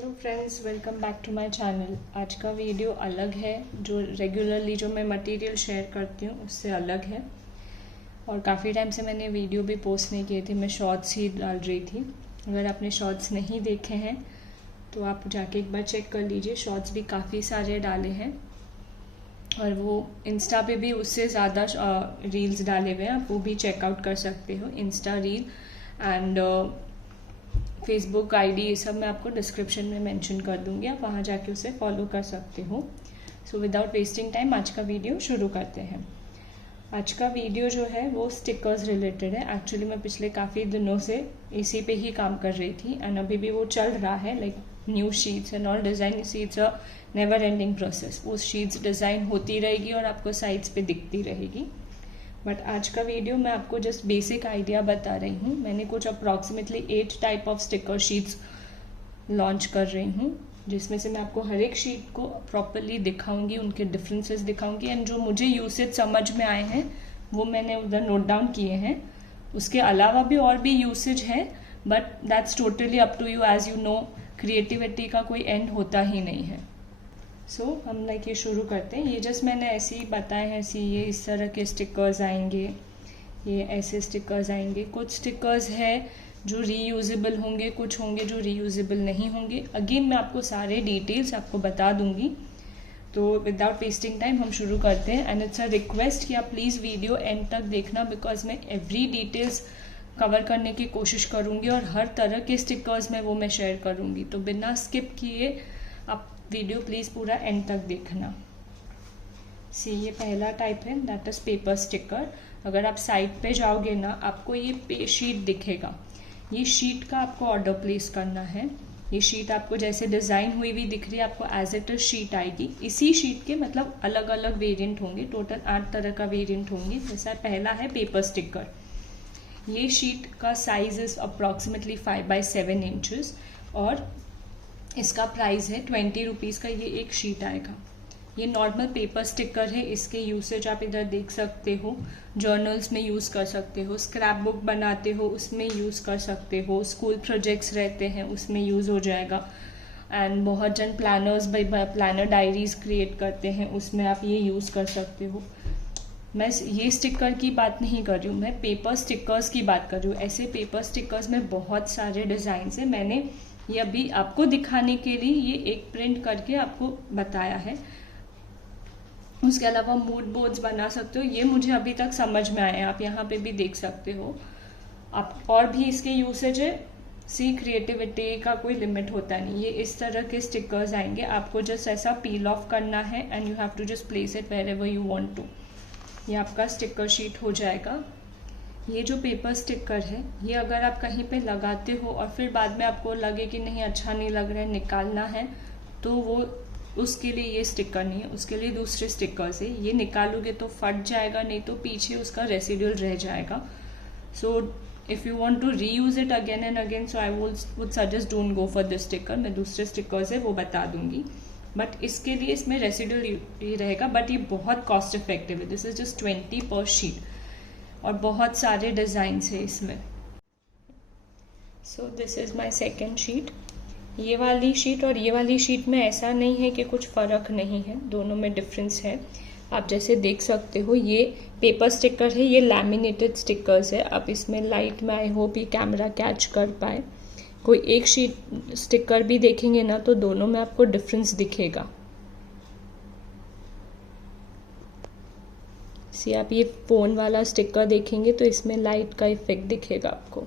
Hello friends, welcome back to my channel. आज का video अलग है, जो रेगुलरली जो मैं मटेरियल शेयर करती हूँ उससे अलग है। और काफ़ी टाइम से मैंने वीडियो भी पोस्ट नहीं किए थे, मैं शॉर्ट्स ही डाल रही थी। अगर आपने शॉर्ट्स नहीं देखे हैं तो आप जाके एक बार चेक कर लीजिए। शॉर्ट्स भी काफ़ी सारे डाले हैं और वो इंस्टा पे भी उससे ज़्यादा रील्स डाले हुए हैं, आप वो भी चेकआउट कर सकते हो। Insta reel and Facebook ID ये सब मैं आपको डिस्क्रिप्शन में मेंशन कर दूंगी, आप वहाँ जाके उसे फॉलो कर सकते हो। सो विदाउट वेस्टिंग टाइम आज का वीडियो शुरू करते हैं। आज का वीडियो जो है वो स्टिकर्स रिलेटेड है। एक्चुअली मैं पिछले काफ़ी दिनों से इसी पे ही काम कर रही थी एंड अभी भी वो चल रहा है। Like new sheets and all design sheets a never ending process. वो शीट्स डिज़ाइन होती रहेगी और आपको साइट्स पे दिखती रहेगी। बट आज का वीडियो मैं आपको जस्ट बेसिक आइडिया बता रही हूँ। मैंने कुछ approximately 8 type of sticker sheets launch कर रही हूँ, जिसमें से मैं आपको हर एक शीट को प्रॉपरली दिखाऊंगी, उनके डिफरेंसेस दिखाऊंगी एंड जो मुझे यूसेज समझ में आए हैं वो मैंने उधर नोट डाउन किए हैं। उसके अलावा भी और भी यूसेज है, but that's totally up to you. As you know, creativity का कोई एंड होता ही नहीं है। सो हम ये शुरू करते हैं। ये जस्ट मैंने ऐसे ही बताए हैं, ये इस तरह के स्टिकर्स आएंगे, ये ऐसे स्टिकर्स आएंगे। कुछ स्टिकर्स है जो रीयूजेबल होंगे, कुछ होंगे जो रीयूजेबल नहीं होंगे। अगेन मैं आपको सारे डिटेल्स आपको बता दूंगी। तो विदाउट वेस्टिंग टाइम हम शुरू करते हैं एंड इट्स अ रिक्वेस्ट कि आप प्लीज़ वीडियो एंड तक देखना, बिकॉज मैं एवरी डिटेल्स कवर करने की कोशिश करूँगी और हर तरह के स्टिकर्स में वो मैं शेयर करूँगी। तो बिना स्किप किए आप वीडियो प्लीज़ पूरा एंड तक देखना। ये पहला टाइप है, दैट इज पेपर स्टिकर। अगर आप साइड पे जाओगे ना, आपको ये शीट दिखेगा। ये शीट का आपको ऑर्डर प्लेस करना है। ये शीट आपको जैसे डिज़ाइन हुई हुई दिख रही है, आपको एज इट इज शीट आएगी। इसी शीट के मतलब अलग अलग वेरिएंट होंगे, टोटल 8 तरह का वेरिएंट होंगे। जैसा पहला है पेपर स्टिकर। ये शीट का size is approximately 5x7 inches और इसका प्राइस है 20 रुपीज़ का। ये एक शीट आएगा। ये नॉर्मल पेपर स्टिकर है। इसके यूसेज आप इधर देख सकते हो। जर्नल्स में यूज़ कर सकते हो, स्क्रैप बुक बनाते हो उसमें यूज़ कर सकते हो, स्कूल प्रोजेक्ट्स रहते हैं उसमें यूज़ हो जाएगा। एंड बहुत जन प्लानर डायरीज क्रिएट करते हैं, उसमें आप ये यूज़ कर सकते हो। मैं ये स्टिकर की बात नहीं कर रही हूँ, मैं पेपर स्टिकर्स की बात कर रही हूँ। ऐसे पेपर स्टिकर्स में बहुत सारे डिज़ाइन है। मैंने ये अभी आपको दिखाने के लिए ये एक प्रिंट करके आपको बताया है। उसके अलावा मूड बोर्ड्स बना सकते हो। ये मुझे अभी तक समझ में आया, आप यहाँ पे भी देख सकते हो। आप और भी इसके यूसेज है। क्रिएटिविटी का कोई लिमिट होता नहीं। ये इस तरह के स्टिकर्स आएंगे, आपको जस्ट ऐसा पील ऑफ करना है and you have to just place it wherever you want to. ये आपका स्टिकर शीट हो जाएगा। ये जो पेपर स्टिकर है, ये अगर आप कहीं पे लगाते हो और फिर बाद में आपको लगे कि नहीं अच्छा नहीं लग रहा है, निकालना है, तो वो उसके लिए ये स्टिकर नहीं है, उसके लिए दूसरे स्टिकर्स है। ये निकालोगे तो फट जाएगा, नहीं तो पीछे उसका रेसिडुअल रह जाएगा। So if you want to reuse it again and again, so I would suggest don't go for this sticker. मैं दूसरे स्टिकर्स है वो बता दूंगी, बट इसके लिए इसमें रेसिडुअल ही रहेगा। बट ये बहुत कॉस्ट इफेक्टिव है। दिस इज जस्ट 20 पर शीट और बहुत सारे डिज़ाइंस है इसमें। So this is my second sheet. ये वाली शीट और ये वाली शीट में ऐसा नहीं है कि कुछ फ़र्क नहीं है, दोनों में डिफरेंस है। आप जैसे देख सकते हो, ये पेपर स्टिकर है, ये लैमिनेटेड स्टिकर्स है। आप इसमें लाइट में आई होप ये कैमरा कैच कर पाए। कोई एक शीट स्टिकर भी देखेंगे ना तो दोनों में आपको डिफरेंस दिखेगा। आप ये फ़ोन वाला स्टिकर देखेंगे तो इसमें लाइट का इफेक्ट दिखेगा आपको।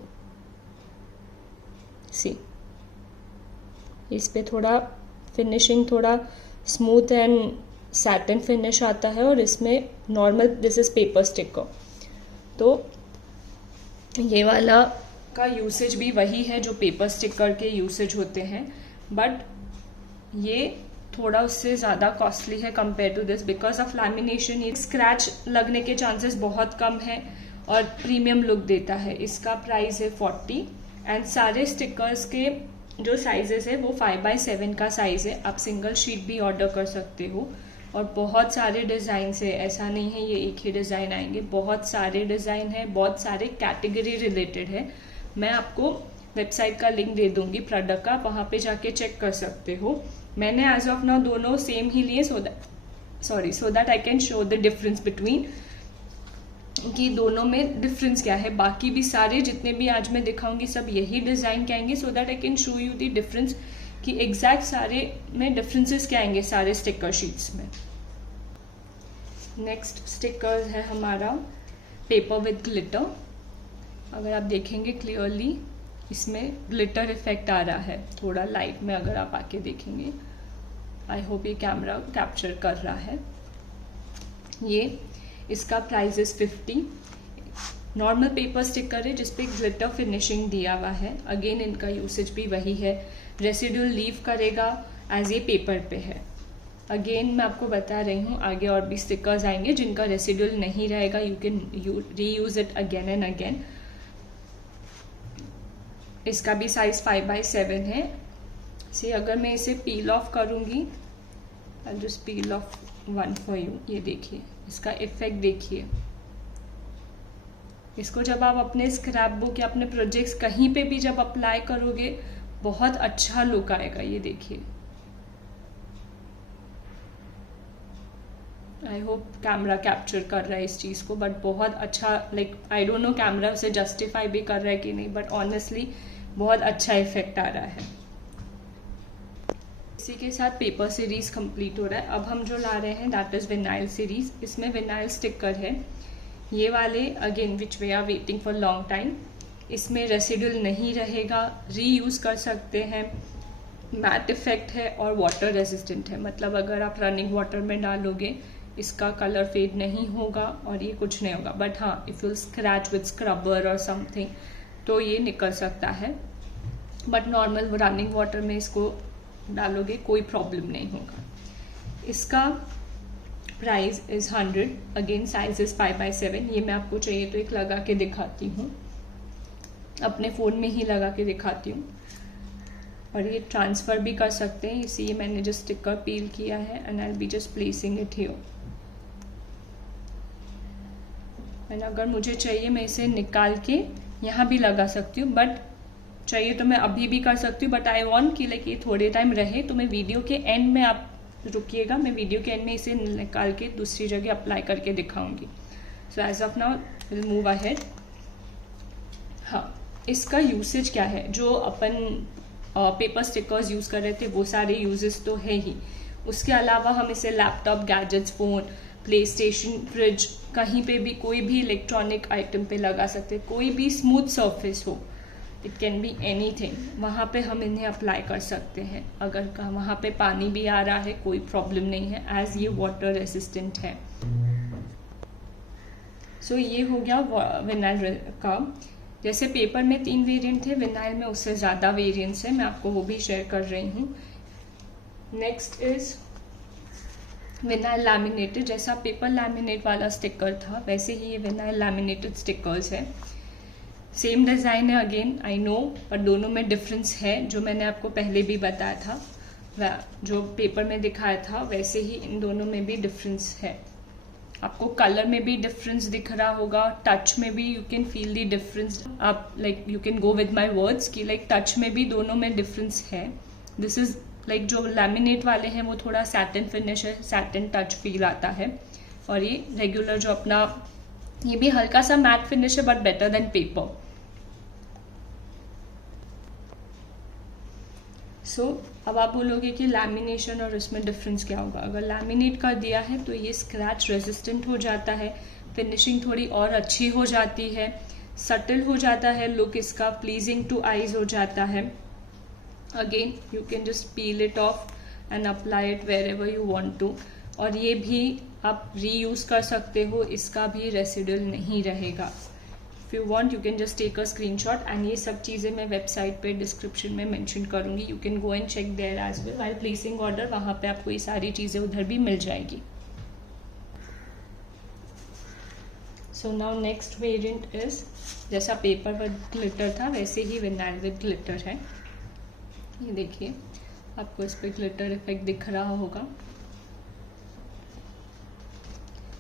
इस पे थोड़ा फिनिशिंग थोड़ा स्मूथ एंड सैटिन फिनिश आता है और इसमें normal this is paper sticker. तो ये वाला का यूसेज भी वही है जो पेपर स्टिकर के यूसेज होते हैं, बट ये थोड़ा उससे ज़्यादा कॉस्टली है compare to this because of lamination. ये स्क्रैच लगने के चांसेस बहुत कम है और प्रीमियम लुक देता है। इसका प्राइस है 40 एंड सारे स्टिकर्स के जो साइजेस है वो 5x7 का साइज़ है। आप सिंगल शीट भी ऑर्डर कर सकते हो और बहुत सारे डिज़ाइन है। ऐसा नहीं है ये एक ही डिज़ाइन आएंगे, बहुत सारे डिज़ाइन है, बहुत सारे कैटेगरी रिलेटेड है। मैं आपको वेबसाइट का लिंक दे दूंगी प्रोडक्ट का, वहाँ पे जाके चेक कर सकते हो। मैंने एज ऑफ नाउ दोनों सेम ही लिए so that I can show the difference between कि दोनों में डिफरेंस क्या है। बाकी भी सारे जितने भी आज मैं दिखाऊंगी सब यही डिज़ाइन के आएंगे, so that I can show you the difference कि एग्जैक्ट सारे में डिफरेंसेस क्या आएंगे सारे स्टिकर शीट्स में। नेक्स्ट स्टिकर है हमारा पेपर विद ग्लिटर। अगर आप देखेंगे क्लियरली इसमें ग्लिटर इफेक्ट आ रहा है थोड़ा लाइट में, अगर आप आके देखेंगे। आई होप ये कैमरा कैप्चर कर रहा है। ये इसका price is 50। Normal paper sticker है जिसपे ग्लिटर फिनिशिंग दिया हुआ है। अगेन इनका यूसेज भी वही है, रेसिड्यूल लीव करेगा एज ये पेपर पे है। अगेन मैं आपको बता रही हूँ आगे और भी स्टिकर्स आएंगे जिनका रेसिड्यूल नहीं रहेगा, you can reuse it again and again. इसका भी साइज 5x7 है। से अगर मैं इसे पील ऑफ करूँगी, I just peel of one for you. ये देखिए इसका इफेक्ट देखिए। इसको जब आप अपने स्क्रैप बुक या अपने प्रोजेक्ट्स कहीं पे भी जब अप्लाई करोगे बहुत अच्छा लुक आएगा। ये देखिए, आई होप कैमरा कैप्चर कर रहा है इस चीज़ को, बट बहुत अच्छा, like I don't know camera उसे जस्टिफाई भी कर रहा है कि नहीं, बट ऑनेस्टली बहुत अच्छा इफेक्ट आ रहा है। इसी के साथ पेपर सीरीज कंप्लीट हो रहा है। अब हम जो ला रहे हैं दैट इज विनाइल सीरीज। इसमें विनाइल स्टिकर है ये वाले, again which we are waiting for long time. इसमें रेसिड्यूल नहीं रहेगा, रीयूज कर सकते हैं, मैट इफेक्ट है और वाटर रेजिस्टेंट है। मतलब अगर आप रनिंग वाटर में डालोगे इसका कलर फेड नहीं होगा और ये कुछ नहीं होगा। बट हाँ, if you scratch with scrubber और समथिंग तो ये निकल सकता है, बट नॉर्मल रनिंग वाटर में इसको डालोगे कोई प्रॉब्लम नहीं होगा। इसका price is 100। Again size is 5x7। ये मैं आपको चाहिए तो एक लगा के दिखाती हूँ, अपने फ़ोन में ही लगा के दिखाती हूँ। और ये ट्रांसफ़र भी कर सकते हैं। इसी मैंने जो स्टिकर पील किया है and I will be just placing it here. And अगर मुझे चाहिए मैं इसे निकाल के यहाँ भी लगा सकती हूँ, बट चाहिए तो मैं अभी भी कर सकती हूँ। बट आई वॉन्ट कि लाइक ये थोड़े टाइम रहे, तो मैं वीडियो के एंड में, आप रुकिएगा, मैं वीडियो के एंड में इसे निकाल के दूसरी जगह अप्लाई करके दिखाऊंगी। So as of now will move ahead. हाँ, इसका यूसेज क्या है, जो अपन पेपर स्टिकर्स यूज़ कर रहे थे वो सारे यूजेस तो है ही। उसके अलावा हम इसे laptop, gadgets, phone, play station, fridge, कहीं पे भी कोई भी इलेक्ट्रॉनिक आइटम पे लगा सकते हैं। कोई भी स्मूथ सरफेस हो, इट कैन बी एनीथिंग, वहाँ पे हम इन्हें अप्लाई कर सकते हैं। अगर वहाँ पे पानी भी आ रहा है कोई प्रॉब्लम नहीं है, एज ये वाटर रेसिस्टेंट है। सो ये हो गया विनाइल का। जैसे पेपर में 3 वेरिएंट थे, विनाइल में उससे ज़्यादा वेरिएंट्स है, मैं आपको वो भी शेयर कर रही हूँ। Next is vinyl laminated. जैसा पेपर लैमिनेट वाला स्टिकर था वैसे ही ये विनाइल लैमिनेटेड स्टिकर्स है। सेम डिज़ाइन है अगेन, आई नो, पर दोनों में डिफरेंस है जो मैंने आपको पहले भी बताया था। जो पेपर में दिखाया था वैसे ही इन दोनों में भी डिफरेंस है। आपको कलर में भी डिफरेंस दिख रहा होगा, टच में भी you can feel the difference. आप like you can go with my words कि लाइक टच में भी दोनों में डिफरेंस है। दिस इज लाइक जो लैमिनेट वाले हैं वो थोड़ा सैटिन फिनिश है, सैटिन टच फील आता है। और ये रेगुलर जो अपना, ये भी हल्का सा मैट फिनिश है बट बेटर देन पेपर। सो अब आप बोलोगे कि लैमिनेशन और इसमें डिफरेंस क्या होगा। अगर लैमिनेट कर दिया है तो ये स्क्रैच रेजिस्टेंट हो जाता है, फिनिशिंग थोड़ी और अच्छी हो जाती है, सटल हो जाता है, लुक इसका प्लीजिंग टू आईज हो जाता है। Again you can just peel it off and apply it wherever you want to. और ये भी आप रीयूज़ कर सकते हो, इसका भी रेसिडुअल नहीं रहेगा। If you want you can just take a screenshot. And ये सब चीज़ें मैं वेबसाइट पे डिस्क्रिप्शन में मेंशन करूँगी, you can go and check there as well while placing order. वहाँ पे आपको ये सारी चीज़ें उधर भी मिल जाएगी। So now next variant is, जैसा पेपर विद ग्लिटर था वैसे ही विनाइल विद ग्लिटर है। ये देखिए, आपको इस पर ग्लिटर इफेक्ट दिख रहा होगा।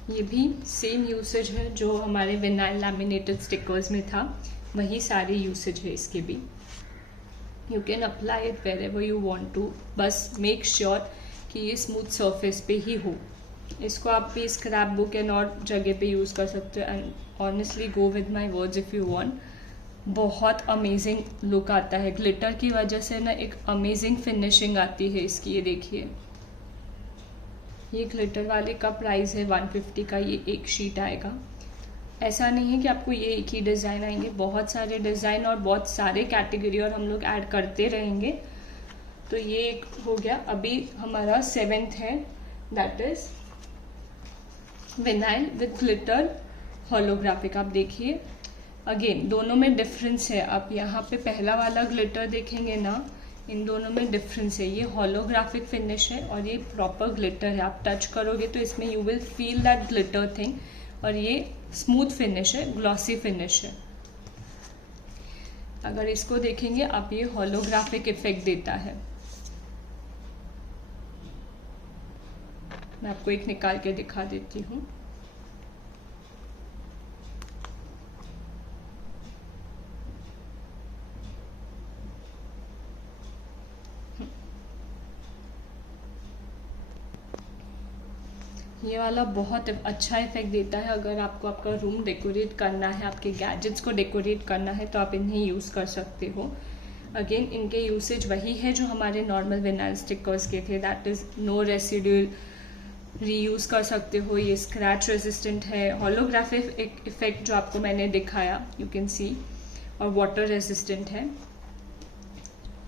ये भी सेम यूसेज है जो हमारे विनाइल लैमिनेटेड स्टिकर्स में था, वही सारे यूसेज है इसके भी। You can apply it wherever you want to, बस मेक श्योर कि ये स्मूथ सरफेस पे ही हो। इसको आप भी स्क्रैप बुक एंड और जगह पे यूज़ कर सकते हो। And honestly go with my words if you want, बहुत अमेजिंग लुक आता है ग्लिटर की वजह से ना, एक अमेजिंग फिनिशिंग आती है इसकी। ये देखिए, ये ग्लिटर वाले का प्राइस है 150 का, ये एक शीट आएगा। ऐसा नहीं है कि आपको ये एक ही डिज़ाइन आएंगे, बहुत सारे डिज़ाइन और बहुत सारे कैटेगरी और हम लोग ऐड करते रहेंगे। तो ये एक हो गया। अभी हमारा 7th है, that is vinyl with glitter holographic. आप देखिए अगेन दोनों में डिफरेंस है। आप यहाँ पे पहला वाला ग्लिटर देखेंगे ना, इन दोनों में डिफरेंस है। ये होलोग्राफिक फिनिश है और ये प्रॉपर ग्लिटर है। आप टच करोगे तो इसमें you will feel that glitter thing. और ये स्मूथ फिनिश है, ग्लॉसी फिनिश है। अगर इसको देखेंगे आप, ये होलोग्राफिक इफेक्ट देता है। मैं आपको एक निकाल के दिखा देती हूँ। ये वाला बहुत अच्छा इफेक्ट देता है। अगर आपको आपका रूम डेकोरेट करना है, आपके गैजेट्स को डेकोरेट करना है, तो आप इन्हें यूज़ कर सकते हो। अगेन इनके यूसेज वही है जो हमारे नॉर्मल विनाइल स्टिकर्स के थे, that is no residual, reuse कर सकते हो। ये स्क्रैच रेजिस्टेंट है, होलोग्राफिक इफेक्ट जो आपको मैंने दिखाया यू कैन सी, और वाटर रेजिस्टेंट है।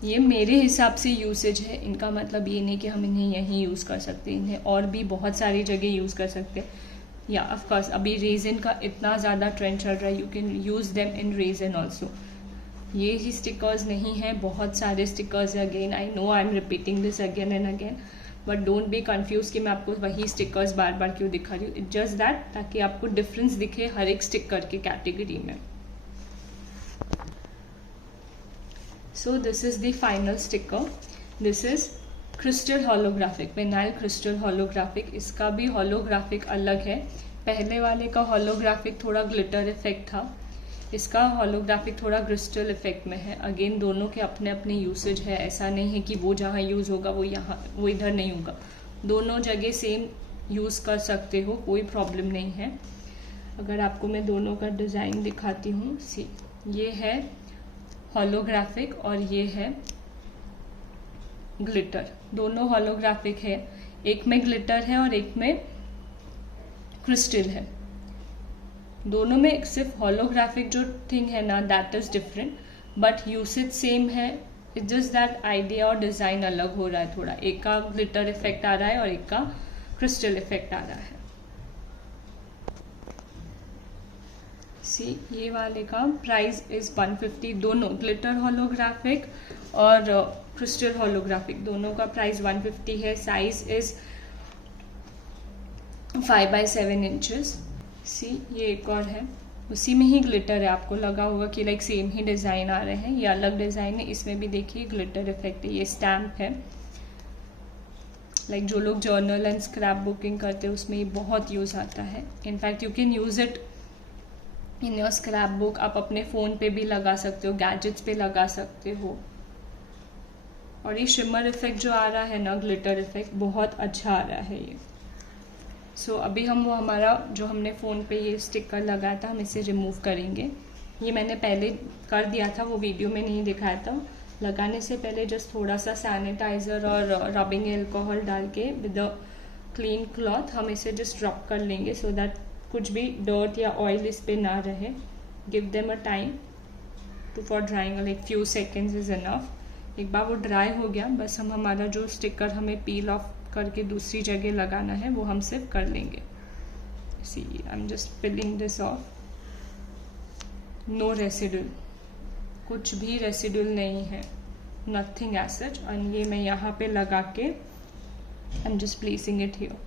ये मेरे हिसाब से यूसेज है इनका, मतलब ये नहीं कि हम इन्हें यहीं यूज़ कर सकते, इन्हें और भी बहुत सारी जगह यूज़ कर सकते हैं। या ऑफकोर्स अभी रेजिन का इतना ज़्यादा ट्रेंड चल रहा है, you can use them in resin also. ये ही स्टिकर्स नहीं है, बहुत सारे स्टिकर्स है। Again I know I am repeating this again and again, but don't be confuse कि मैं आपको वही स्टिकर्स बार बार क्यों दिखा रही हूँ। इट जस्ट दैट, ताकि आपको डिफरेंस दिखे हर एक स्टिकर की कैटेगरी में। So this is the final sticker. This is crystal holographic, vinyl crystal holographic. इसका भी holographic अलग है। पहले वाले का holographic थोड़ा glitter effect था, इसका holographic थोड़ा crystal effect में है। अगेन दोनों के अपने अपने यूसेज है, ऐसा नहीं है कि वो जहाँ यूज़ होगा वो इधर नहीं होगा। दोनों जगह सेम यूज़ कर सकते हो, कोई प्रॉब्लम नहीं है। अगर आपको मैं दोनों का डिज़ाइन दिखाती हूँ, सी ये है होलोग्राफिक और ये है ग्लिटर। दोनों होलोग्राफिक है, एक में ग्लिटर है और एक में क्रिस्टल है। दोनों में सिर्फ होलोग्राफिक जो थिंग है ना, that is different, but usage same है। इट्स जस्ट दैट आइडिया और डिज़ाइन अलग हो रहा है थोड़ा। एक का ग्लिटर इफेक्ट आ रहा है और एक का क्रिस्टल इफेक्ट आ रहा है। सी ये वाले का प्राइस इज 150, दोनों ग्लिटर होलोग्राफिक और क्रिस्टल होलोग्राफिक दोनों का प्राइस 150 है। Size is 5x7 inches. सी ये एक और है, उसी में ही ग्लिटर है। आपको लगा होगा कि लाइक सेम ही डिज़ाइन आ रहे हैं, ये अलग डिज़ाइन है। इसमें भी देखिए ग्लिटर इफेक्ट है, ये स्टैम्प है। लाइक जो लोग जर्नल एंड स्क्रैप बुकिंग करते हैं उसमें ये बहुत यूज़ आता है। In fact you can use it in your scrap book. आप अपने फ़ोन पे भी लगा सकते हो, गैजेट्स पे लगा सकते हो। और ये शिमर इफेक्ट जो आ रहा है ना, ग्लिटर इफेक्ट बहुत अच्छा आ रहा है ये। सो अभी हम वो हमारा जो हमने फ़ोन पे ये स्टिकर लगाया था, हम इसे रिमूव करेंगे। ये मैंने पहले कर दिया था, वो वीडियो में नहीं दिखाया था। लगाने से पहले जस्ट थोड़ा सा सैनिटाइज़र और रबिंग एल्कोहल डाल के विद अ क्लीन क्लॉथ हम इसे जस्ट रब कर लेंगे, सो दैट कुछ भी डर्ट या ऑयल इस पे ना रहे। Give them a time to for drying, like few seconds is enough. एक बार वो ड्राई हो गया, बस हम हमारा जो स्टिकर हमें पील ऑफ करके दूसरी जगह लगाना है वो हम सिर्फ कर लेंगे। See I am just peeling this off. No residual, कुछ भी रेसिड्यूल नहीं है, नथिंग एज सच। और ये मैं यहाँ पे लगा के आई am just placing it here.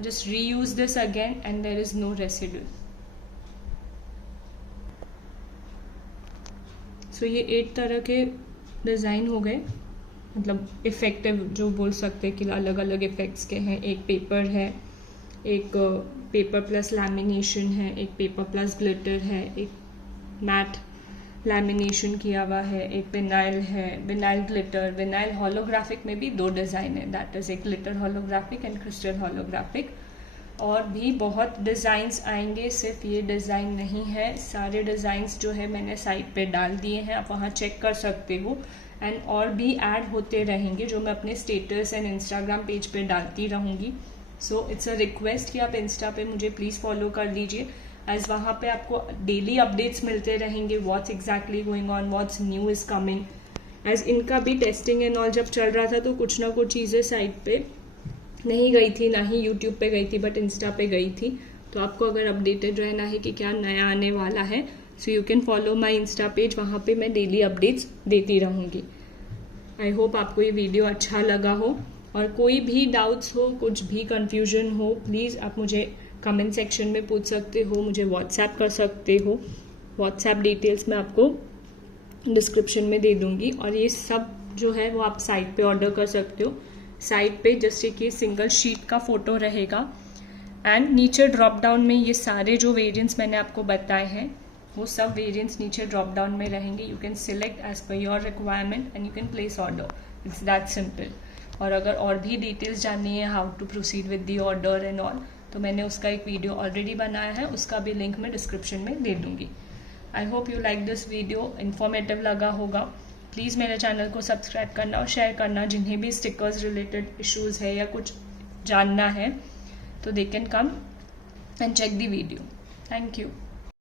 Just reuse this again and there is no residue. So ये 8 तरह के डिज़ाइन हो गए, मतलब इफ़ेक्टिव जो बोल सकते हैं कि अलग अलग इफ़ेक्ट्स के हैं। एक पेपर है, एक पेपर प्लस लैमिनेशन है, एक पेपर प्लस ग्लिटर है, एक मैट लैमिनेशन किया हुआ है, एक विनाइल है, विनाइल ग्लिटर, विनाइल होलोग्राफिक में भी 2 डिज़ाइन है, दैट इज़ एक glitter holographic and crystal holographic. और भी बहुत डिज़ाइंस आएंगे, सिर्फ ये डिज़ाइन नहीं है, सारे डिज़ाइंस जो है मैंने साइट पे डाल दिए हैं, आप वहाँ चेक कर सकते हो। एंड और भी ऐड होते रहेंगे जो मैं अपने स्टेटस एंड इंस्टाग्राम पेज पे डालती रहूँगी। सो इट्स अ रिक्वेस्ट कि आप इंस्टा पे मुझे प्लीज़ फॉलो कर लीजिए, एज वहाँ पे आपको डेली अपडेट्स मिलते रहेंगे, what's exactly going on, what's new is coming. As इनका भी टेस्टिंग एंड ऑल जब चल रहा था तो कुछ ना कुछ चीज़ें साइट पे नहीं गई थी, ना ही यूट्यूब पे गई थी, बट इंस्टा पे गई थी। तो आपको अगर अपडेटेड रहना है कि क्या नया आने वाला है, so you can follow my Insta page, वहाँ पे मैं डेली अपडेट्स देती रहूँगी। आई होप आपको ये वीडियो अच्छा लगा हो, और कोई भी डाउट्स हो, कुछ भी कन्फ्यूजन हो, प्लीज़ आप मुझे कमेंट सेक्शन में पूछ सकते हो, मुझे व्हाट्सएप कर सकते हो। व्हाट्सएप डिटेल्स मैं आपको डिस्क्रिप्शन में दे दूँगी। और ये सब जो है वो आप साइट पे ऑर्डर कर सकते हो। साइट पे जस्ट एक ये सिंगल शीट का फ़ोटो रहेगा, एंड नीचे ड्रॉप डाउन में ये सारे जो वेरिएंट्स मैंने आपको बताए हैं वो सब वेरिएंट्स नीचे ड्रॉप डाउन में रहेंगे। You can select as per your requirement and you can place order, it's that simple. और अगर और भी डिटेल्स जाननी है, how to proceed with the order and all, तो मैंने उसका एक वीडियो ऑलरेडी बनाया है, उसका भी लिंक मैं डिस्क्रिप्शन में दे दूँगी। I hope you like this video, informative लगा होगा। प्लीज़ मेरे चैनल को सब्सक्राइब करना और शेयर करना, जिन्हें भी स्टिकर्स रिलेटेड इश्यूज़ है या कुछ जानना है तो they can come and check the video. Thank you.